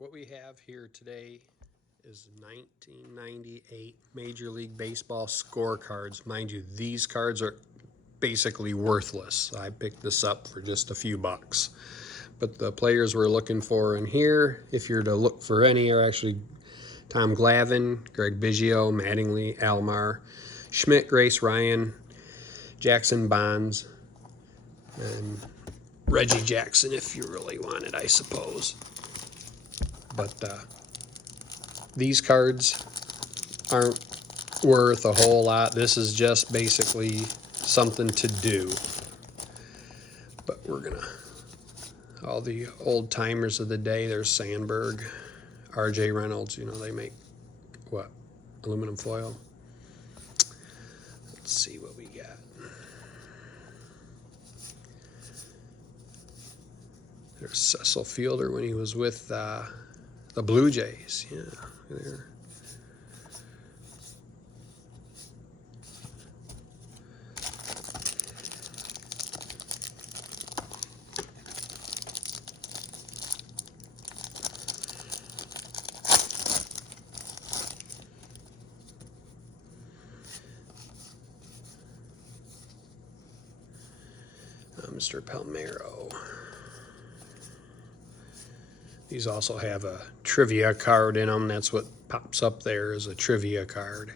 What we have here today is 1998 Major League Baseball scorecards. Mind you, these cards are basically worthless. I picked this up for just a few bucks. But the players we're looking for in here, if you're to look for any, are actually Tom Glavine, Greg Biggio, Mattingly, Almar, Schmidt, Grace Ryan, Jackson Bonds, and Reggie Jackson if you really want it, I suppose. But these cards aren't worth a whole lot. This is just basically something to do. But we're gonna, all the old timers of the day, there's Sandberg, RJ Reynolds, you know, they make what? Aluminum foil. Let's see what we got. There's Cecil Fielder when he was with the Blue Jays. Yeah, there. Mr. Palmeiro. These also have a trivia card in them. That's what pops up there is a trivia card.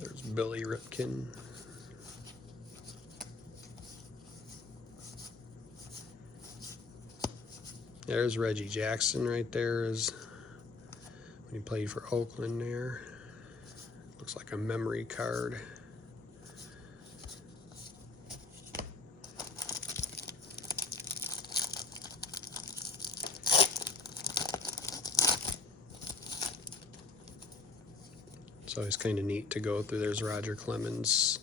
There's Billy Ripken. There's Reggie Jackson right there is when he played for Oakland there. Looks like a memory card. It's always kind of neat to go through. There's Roger Clemens.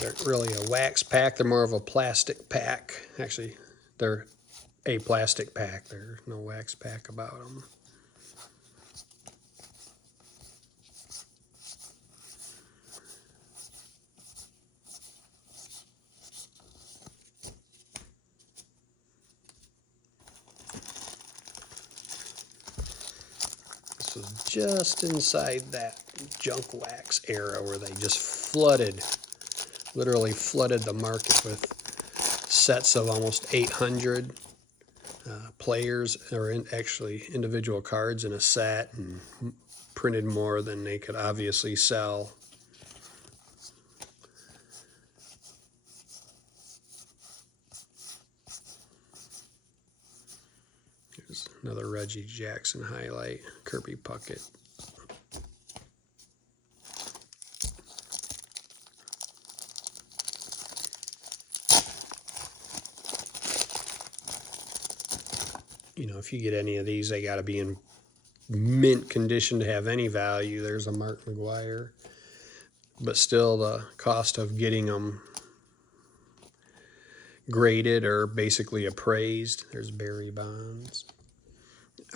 They're really a wax pack. They're more of a plastic pack. Actually, they're a plastic pack. There's no wax pack about them. This was just inside that junk wax era where they just flooded, literally flooded the market with sets of almost 800 players, or actually individual cards in a set, and printed more than they could obviously sell. Here's another Reggie Jackson highlight, Kirby Puckett. You know, if you get any of these, they got to be in mint condition to have any value. There's a Mark McGwire. But still, the cost of getting them graded or basically appraised, there's Barry Bonds,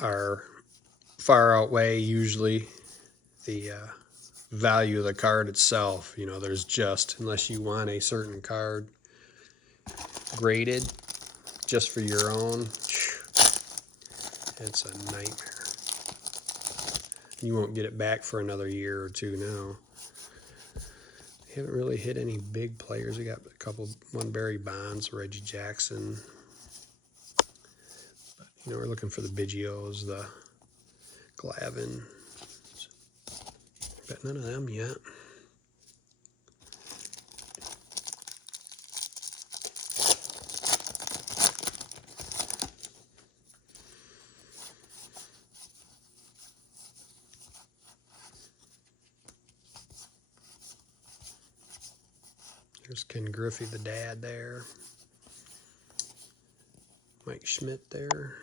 are far outweigh usually the value of the card itself. You know, there's just, unless you want a certain card graded just for your own, it's a nightmare. You won't get it back for another year or two now. They haven't really hit any big players. We got a couple, one Barry Bonds, Reggie Jackson. But, you know, we're looking for the Biggios, the Glavine. But none of them yet. There's Ken Griffey, the dad there. Mike Schmidt there.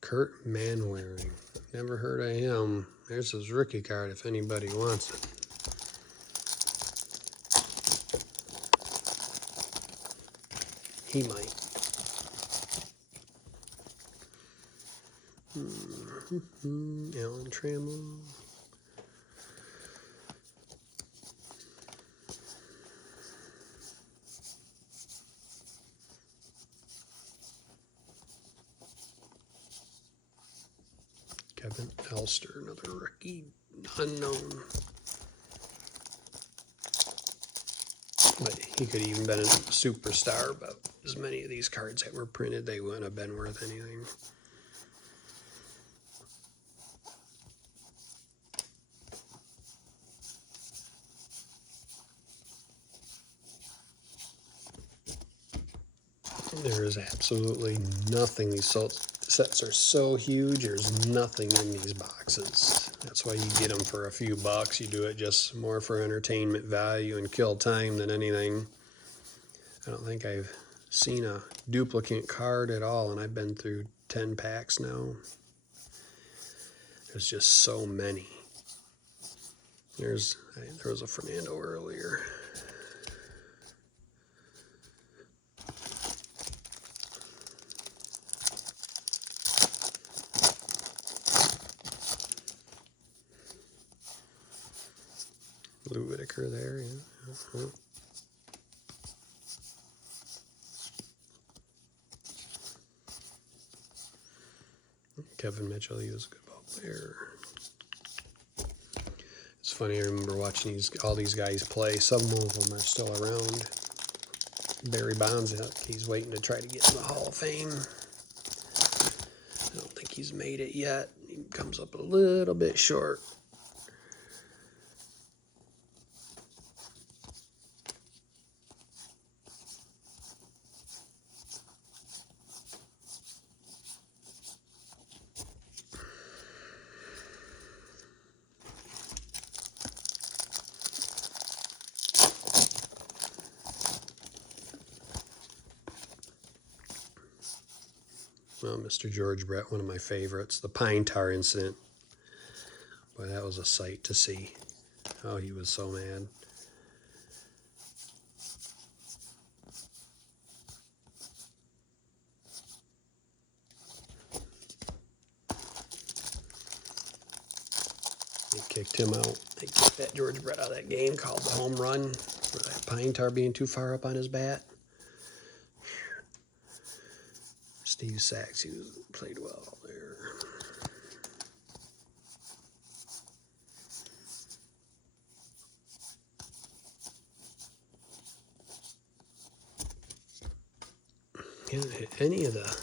Kurt Manwaring. Never heard of him. There's his rookie card if anybody wants it. He might. Alan Trammell. Kevin Elster, another rookie, unknown. But he could even been a superstar, but as many of these cards that were printed, they wouldn't have been worth anything. There is absolutely nothing. These sets are so huge, there's nothing in these boxes. That's why you get them for a few bucks. You do it just more for entertainment value and kill time than anything. I don't think I've seen a duplicate card at all, and I've been through 10 packs now. There's just so many. There was a Fernando earlier. Lou Whitaker there, yeah. Kevin Mitchell, he was a good ball player. It's funny, I remember watching all these guys play. Some of them are still around. Barry Bonds, he's waiting to try to get in the Hall of Fame. I don't think he's made it yet. He comes up a little bit short. Well, Mr. George Brett, one of my favorites. The Pine Tar incident. Boy, that was a sight to see. Oh, he was so mad. They kicked him out. They kicked that George Brett out of that game, called the home run for that Pine Tar being too far up on his bat. Steve Sachs, he played well there. Yeah, any of the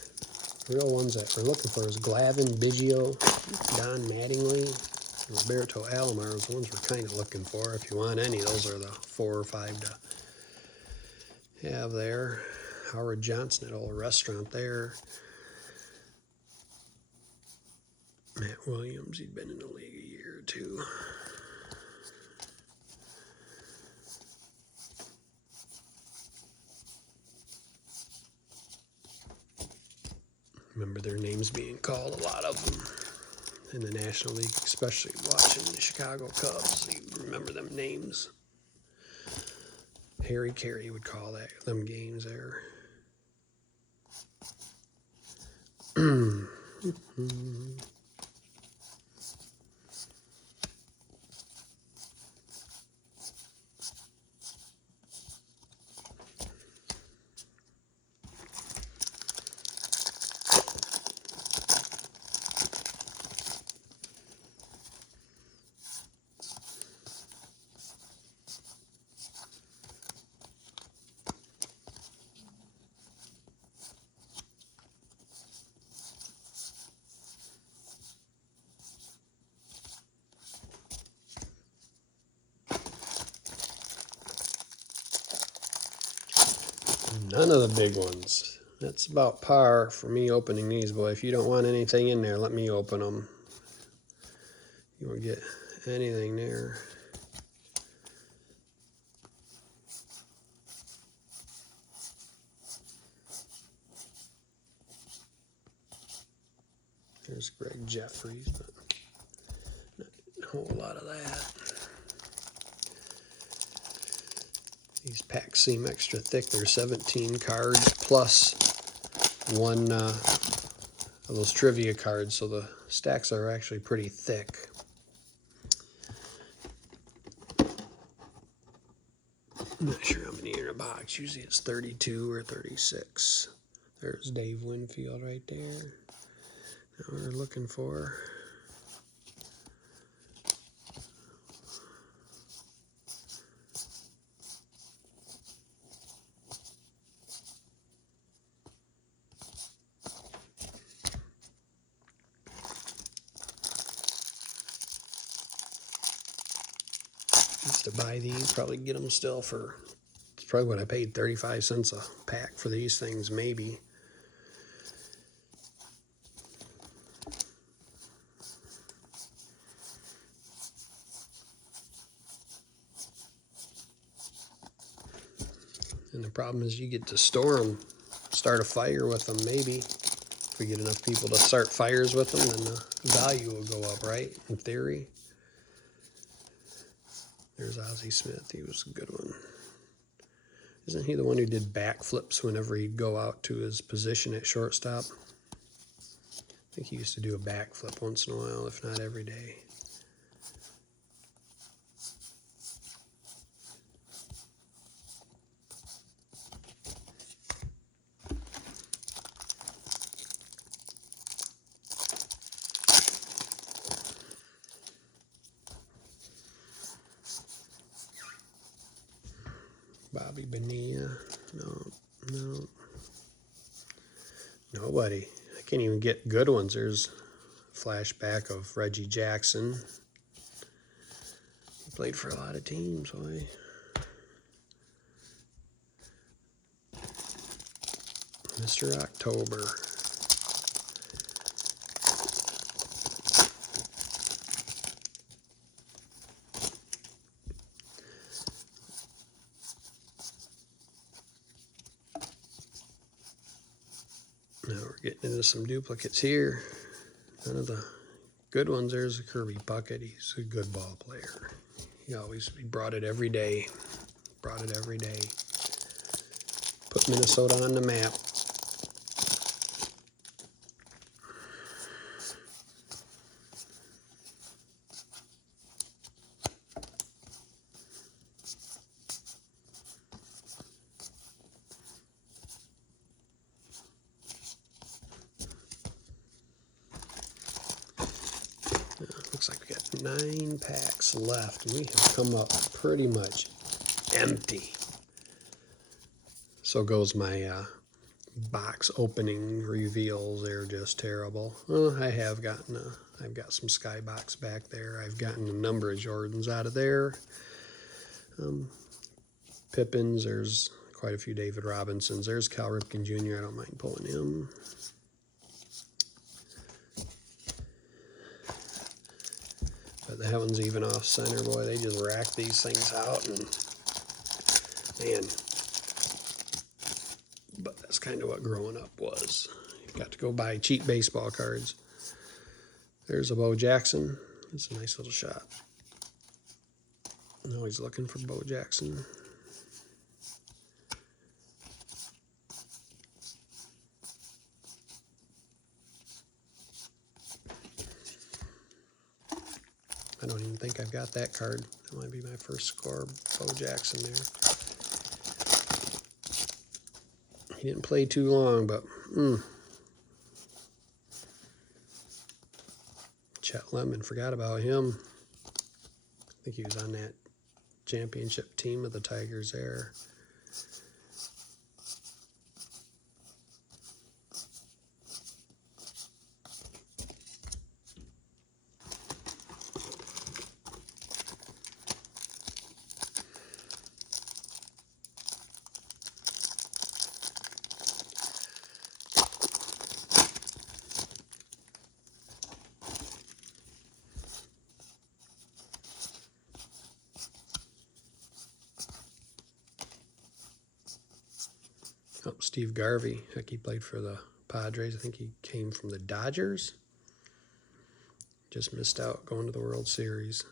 real ones that we're looking for is Glavin, Biggio, Don Mattingly, Roberto Alomar is the ones we're kind of looking for. If you want any, those are the 4 or 5 to have there. Howard Johnson at Old Restaurant there. Matt Williams, he'd been in the league a year or two. Remember their names being called, a lot of them in the National League, especially watching the Chicago Cubs. You remember them names. Harry Carey would call them games there. None of the big ones. That's about par for me opening these, boy. If you don't want anything in there, let me open them. You won't get anything there. There's Greg Jeffries, but not a whole lot of that. These packs seem extra thick. They're 17 cards plus one of those trivia cards, so the stacks are actually pretty thick. I'm not sure how many are in a box. Usually it's 32 or 36. There's Dave Winfield right there. Now we're looking for used to buy these, probably get them still for, it's probably what I paid, 35 cents a pack for these things, maybe. And the problem is you get to store them, start a fire with them, maybe. If we get enough people to start fires with them, then the value will go up, right? In theory. There's Ozzie Smith. He was a good one. Isn't he the one who did backflips whenever he'd go out to his position at shortstop? I think he used to do a backflip once in a while, if not every day. Bobby Bonilla. No. Nobody. I can't even get good ones. There's a flashback of Reggie Jackson. He played for a lot of teams, boy. Mr. October. Now we're getting into some duplicates here. None of the good ones. There's Kirby Puckett. He's a good ball player. He brought it every day. Brought it every day. Put Minnesota on the map. Looks like we got 9 packs left. We have come up pretty much empty. So goes my box opening reveals. They're just terrible. Well, I've got some Skybox back there. I've gotten a number of Jordans out of there. Pippins. There's quite a few David Robinsons. There's Cal Ripken Jr. I don't mind pulling him. But that one's even off center, boy. They just rack these things out, and man. But that's kind of what growing up was. You got to go buy cheap baseball cards. There's a Bo Jackson. It's a nice little shot. I'm always looking for Bo Jackson. I don't even think I've got that card. That might be my first score. Bo Jackson there. He didn't play too long, but Chet Lemon, forgot about him. I think he was on that championship team of the Tigers there. Steve Garvey. Heck, he played for the Padres. I think he came from the Dodgers. Just missed out going to the World Series.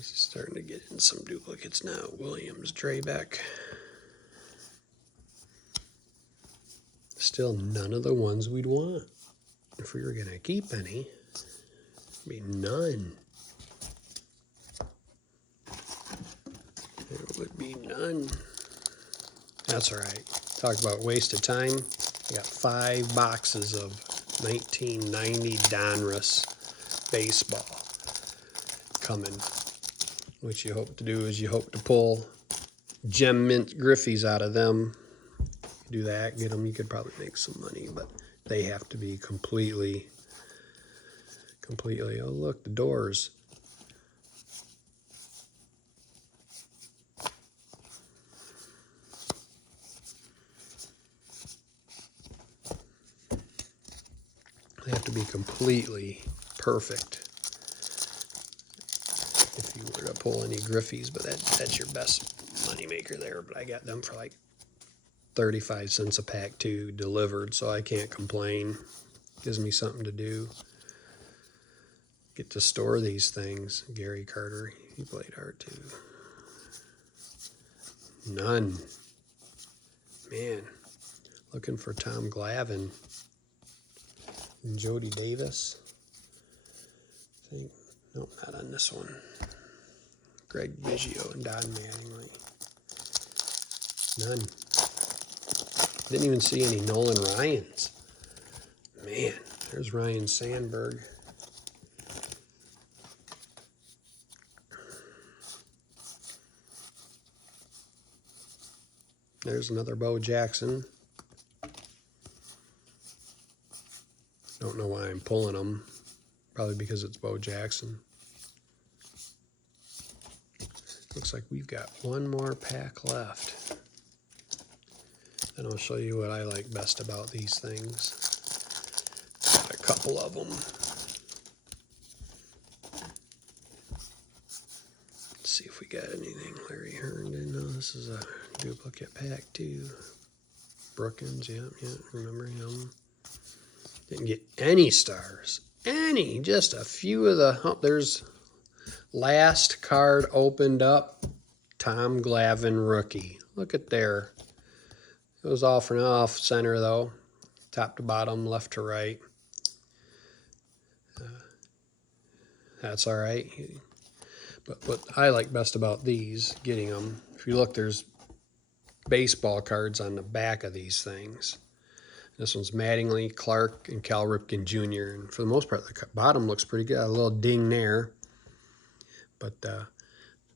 Starting to get in some duplicates now. Williams, Drabek. Still none of the ones we'd want. If we were going to keep any, it'd be none. There would be none. That's all right. Talk about waste of time. I got 5 boxes of 1990 Donruss baseball coming. What you hope to do is you hope to pull gem mint Griffies out of them. Do that, get them, you could probably make some money, but they have to be completely, oh look, the doors. They have to be completely perfect if you were to pull any Griffies, but that's your best money maker there. But I got them for like 35 cents a pack too, delivered, so I can't complain. Gives me something to do. Get to store these things. Gary Carter, he played hard too. None. Man, looking for Tom Glavine and Jody Davis. I think, nope, not on this one. Greg Biggio and Don Mattingly. None. Didn't even see any Nolan Ryans. Man, there's Ryan Sandberg. There's another Bo Jackson. Don't know why I'm pulling them. Probably because it's Bo Jackson. Looks like we've got one more pack left. And I'll show you what I like best about these things. Got a couple of them. Let's see if we got anything. Larry Herndon. No, this is a duplicate pack too. Brookins, yeah, remember him. Didn't get any stars. Any, just a few of the, oh, there's last card opened up. Tom Glavine rookie. Look at there. It was off and off center though. Top to bottom, left to right. That's all right. But what I like best about these, getting them, if you look, there's baseball cards on the back of these things. This one's Mattingly, Clark, and Cal Ripken Jr. And for the most part, the bottom looks pretty good. A little ding there. But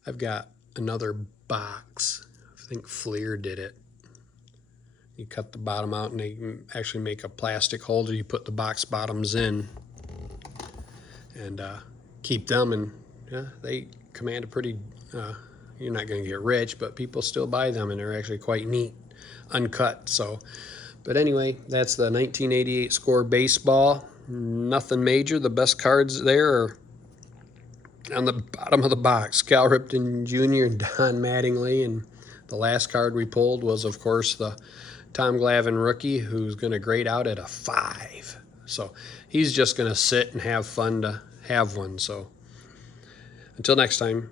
I've got another box. I think Fleer did it. You cut the bottom out and they actually make a plastic holder. You put the box bottoms in and keep them. And yeah, they command a pretty, you're not going to get rich, but people still buy them and they're actually quite neat, uncut. So, but anyway, that's the 1988 Score baseball. Nothing major. The best cards there are on the bottom of the box. Cal Ripken Jr. and Don Mattingly. And the last card we pulled was, of course, the Tom Glavine rookie, who's going to grade out at a 5. So he's just going to sit and have fun to have one. So until next time.